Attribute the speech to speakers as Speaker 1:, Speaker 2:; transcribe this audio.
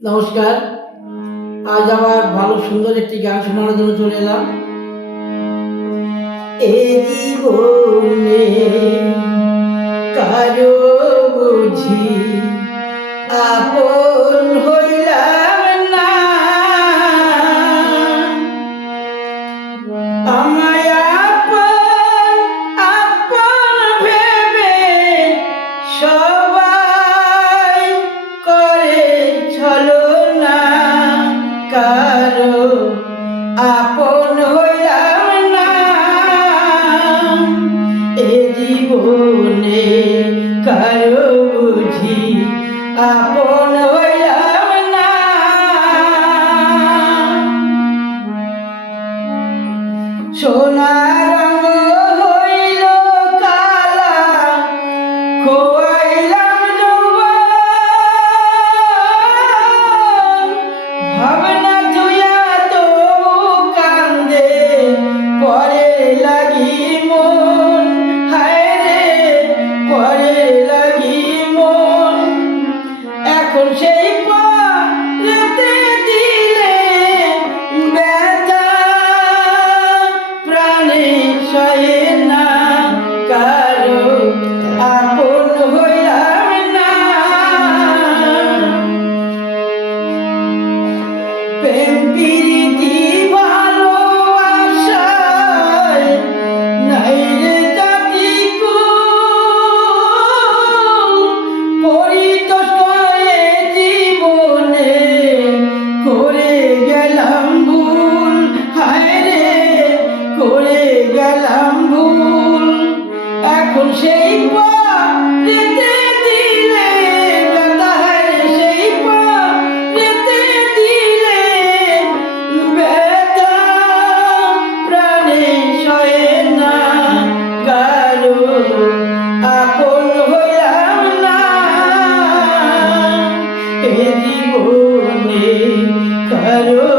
Speaker 1: নমস্কার। আজ আবার ভালো সুন্দর একটি গান শোনানোর জন্য চলে এলাম। এ জীবনে কারও বুঝি আপন কারও বুঝি? আপন হইলাম না। সোনা এখন সেই পারেতে দিলে ব্যথা প্রাণে সয়ে না কারও আপন হইলাম না। প্রেম প্রীতি এখন সেই পারেতে দিলে ব্যথা সেই পারেতে দিলে ব্যথা প্রাণে সয়ে না কারও আপন হইলাম না। জীবনে কারও